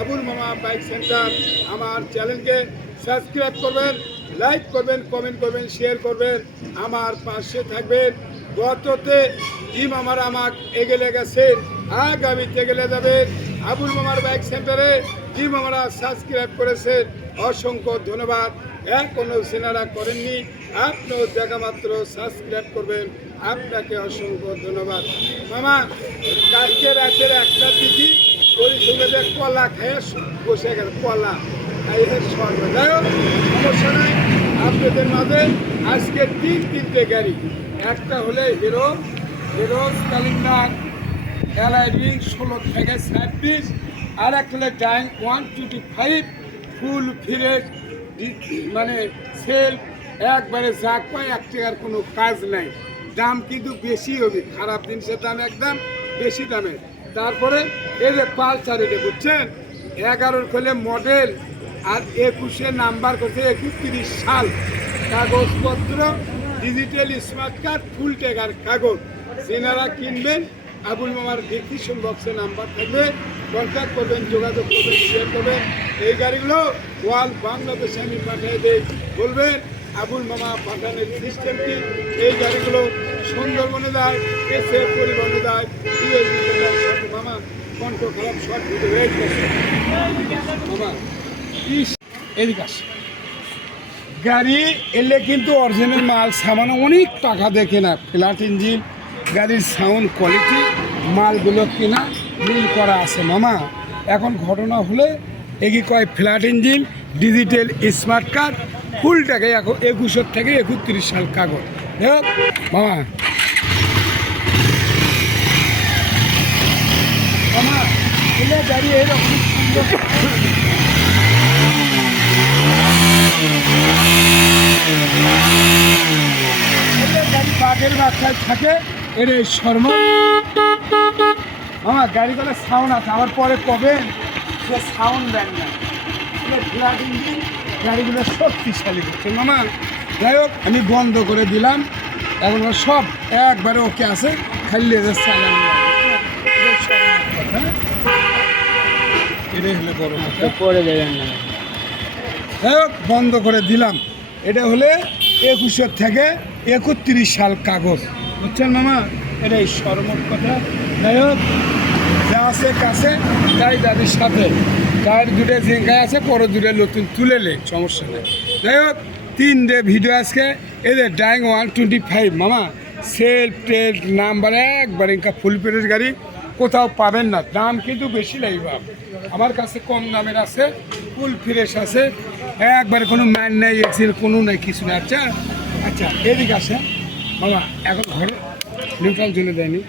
আবুল মামা bike centre আমার চ্যানেলকে সাবস্ক্রাইব করবেন, লাইক করবেন, কমেন্ট করবেন, শেয়ার করবেন। আমার পাশে থাকবেন। গততে টিম আমার আমাক এগেলে গেছেন আগামীতে গেলে যাবেন আবুল মামার বাইক সেন্টারে টিম আমরা সাবস্ক্রাইব করেছেন অসংখ্য ধন্যবাদ। এখনও সেনারা করেননি। আপনিও দেখা মাত্র সাবস্ক্রাইব করবেন। আপনাকে অসংখ্য ধন্যবাদ। মামা, কালকে রাতের একটা দিকে পরিষেবা কলা খেয়ে বসে গেল, কলা। খাইয়ে সর্ব যাই হোক সমস্যা নাই আপনাদের মাঝে আজকে তিন তিনটে গাড়ি। একটা হলে হিরো হিরো কালিন্দার এলআইডি ষোলো থেকে ছাব্বিশ আর একটা হলে dyeing one two two five, full fresh মানে সেল, একবারে যাক পায় এক টাকার কোনো কাজ নাই। দাম কিন্তু বেশি হবে, খারাপ জিনিসের দাম একদম বেশি দামের। তারপরে এই যে পালসার এটা বুঝছেন? এগারোর খোলে মডেল আর একুশে নাম্বার করছে একত্রিশ সাল। কাগজপত্র ডিজিটাল স্মার্ট কার্ড ফুল টেকার কাগজ। যেনারা কিনবেন, আবুল মামার ডিসক্রিপশন বক্সে নাম্বার থাকবে। কন্ট্যাক্ট করবেন, যোগাযোগ করবেন শেয়ার করবেন। এই গাড়িগুলো ওয়াল বাংলাদেশে আমি পাঠিয়ে দেই। বলবেন, আবুল মামা পাঠানোর সিস্টেম কি? এই গাড়িগুলো সুন্দরবনে যায় এসে পরিবহনে যায় DSB তে যায়, সব মামা গাড়ি এলে কিন্তু অরিজিনাল মাল সামানো অনেক টাকা দেখে না ফ্ল্যাট ইঞ্জিন গাড়ির সাউন্ড কোয়ালিটি মালগুলো কিনা, মিল করা আছে। মামা, এখন ঘটনা হলে এগি কয় flat engine digital smart card full টাকা এখন একুশের থেকে একত্রিশ সাল কাগজ। দেখ মামা? গাড়ি এরকম বাঘের বাচ্চায় থাকে, এর এই শর্ম। আমার গাড়িগুলো সাউন্ড আছে, আবার পরে কবে? সে সাউন্ড দেন না। ফ্ল্যাট ইঞ্জিন গাড়িগুলো শক্তিশালী হচ্ছে মামা? যাই হোক, আমি বন্ধ করে দিলাম। এখন সব একবারে ওকে আছে খালি লেজার চালান হ্যাঁ এটাই হলো না। হোক বন্ধ করে দিলাম। এটা হলে একুশের থেকে একত্রিশ সাল কাগজ। বুঝছেন মামা? এটা এই সরমত কথা। যাই হোক যা আছে কাছে তাই দাদির সাথে। তার দুটো জিঙ্কায় আছে পরে দুটো নতুন তুলে লে সমস্যা নেই। যাই হোক তিন ডে ভিডিও আজকে। এদের ডাইং ওয়ান টোয়েন্টি ফাইভ মামা? সেলফ টেল নাম্বার একবার ইনকা ফুল পেরের গাড়ি। কোথাও পাবেন না। দাম কিন্তু বেশি লাগবে আমার কাছে কম দামের আছে, ফুল ফ্রেশ আছে। একবারে কোনো ম্যান নেই এক্সিল কোনো নেই, কিছু নেই। আচ্ছা আচ্ছা এদিকে আসে মামা, এখন ঘরে নিউট্রাল জন্য দেয়নি।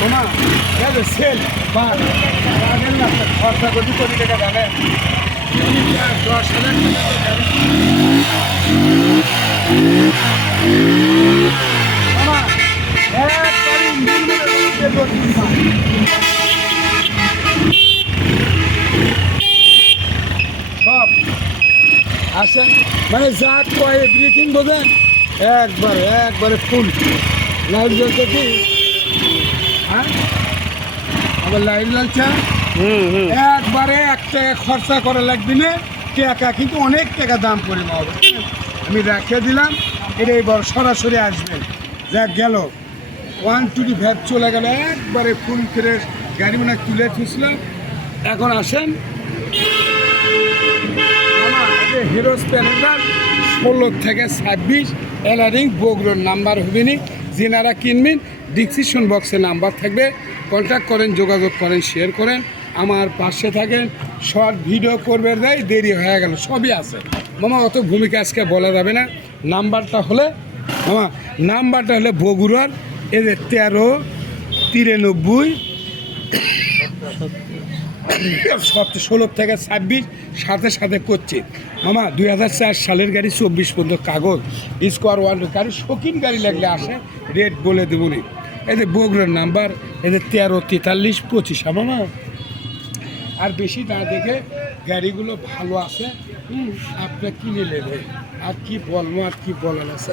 মামা সেল বা খরচা কোটি কোটি টাকা জানেন? দশ হাজার টাকা মামা একবারে ইঞ্জিন মেরে বলতে সব। আসেন। মানে যা কয় এভরিথিং বোঝেন? একবারে একবারে ফুল লাইট জ্বলছে কি? হ্যাঁ? আবার লাইট জ্বলছে হুম হুম। একবারে এক টাকা খরচা করা লাগবে না। টাকা কিন্তু অনেক টাকা দাম পড়ে হবে আমি রেখে দিলাম। এটা এবার সরাসরি আসবেন। যাক গেল। ওয়ান টুটি ভ্যাট চলে গেল। একবারে ফুল ফ্রেশ গাড়ি মানে তুলে থুসলাম এখন আসেন। হিরো স্প্লেন্ডার ষোলো থেকে ছাব্বিশ এলারিং বগুড়োর নাম্বার হবে নি যেনারা কিনবেন, ডিসক্রিপশন বক্সে নাম্বার থাকবে। কন্ট্যাক্ট করেন, যোগাযোগ করেন, শেয়ার করেন। আমার পাশে থাকেন, শর্ট ভিডিও করবে দেয়, দেরি হয়ে গেল, সবই আছে। মামা, অত ভূমিকা আজকে বলা যাবে না। নাম্বারটা হলে, মামা, নাম্বারটা হলে বগুড়ার এদের তেরো, তিরানব্বই সব ষোলো থেকে ছাব্বিশ, সাথে সাথে করছে। মামা, দুই হাজার চার সালের গাড়ি চব্বিশ পর্যন্ত কাগজ, স্কোয়ার ওয়ান গাড়ি, শৌখিন গাড়ি লাগলে আসে, রেট বলে দেবো নি। এদের বগুড়ার নাম্বার, এদের তেরো, তেতাল্লিশ, পঁচিশ হ্যাঁ মামা? আর বেশি না দেখে গাড়িগুলো ভালো আছে, হুম, আপনার কিনে নেবে। আর কি বলব, আর কি বলার আছে?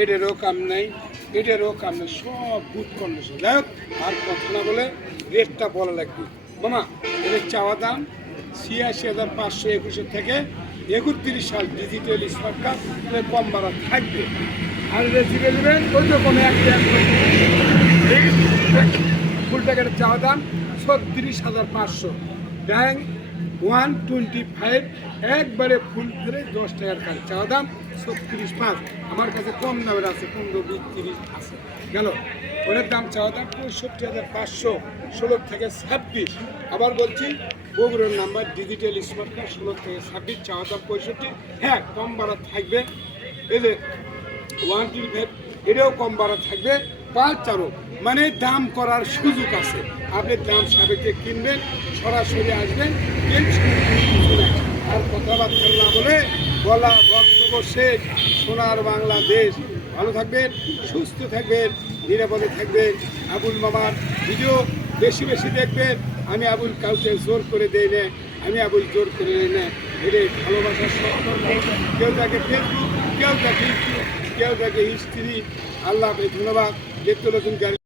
এডেরও কাম নাই এডেরও কাম নেই, সব গুড কন্ডিশন। যাই হোক, আর কথা না বলে রেটটা বলা লাগবে। মামা, এদের চাওয়া দাম ছিয়াশি হাজার পাঁচশো একুশের থেকে একত্রিশ সাল ডিজিটাল স্মার্ট কার্ড কম বাড়া থাকবে। আর রেসিপে দেবেন ওই তো কোনো এক ফুল প্যাকেটের চাওয়া দাম ছত্রিশ হাজার পাঁচশো। ব্যাংক ওয়ান টোয়েন্টি ফাইভ একবারে ফুল ধরে দশ টাকার কাজ। চাওয়া দাম ছত্রিশ পাঁচ। আমার কাছে কম দামের আছে, পনেরো, বিশ, তিরিশ আছে। গেল। ওটার দাম চাওয়া দাম পঁয়ষট্টি হাজার পাঁচশো, ষোলো থেকে ছাব্বিশ। আবার বলছি, বগুড়ার নাম্বার ডিজিটাল স্মার্ট কার্ড ষোলো থেকে ছাব্বিশ, চাওয়া দাম পঁয়ষট্টি। হ্যাঁ কম বাড়া থাকবে। এই ওয়ান টোয়েন্টি ফাইভ এটাও কম বাড়া থাকবে। পাঁচ মানে দাম করার সুযোগ আছে। আপনি দাম সাবেকে কিনবেন, সরাসরি আসবেন আর কথাবার্তা না বলে বলা বক্তব্য শেষ। সোনার বাংলাদেশ। ভালো থাকবেন, সুস্থ থাকবেন, নিরাপদে থাকবেন। আবুল মামার ভিডিও বেশি বেশি দেখবেন। আমি আবুল কাউকে জোর করে দেই না, আমি আবুল জোর করে দেই না। এটাই ভালোবাসার সম্পর্ক কেউ তাকে ফেসবুক কেউ তাকে কেউ তাকে হিস্ট্রি আল্লাহ ধন্যবাদ। দেখতে নতুন গাড়ি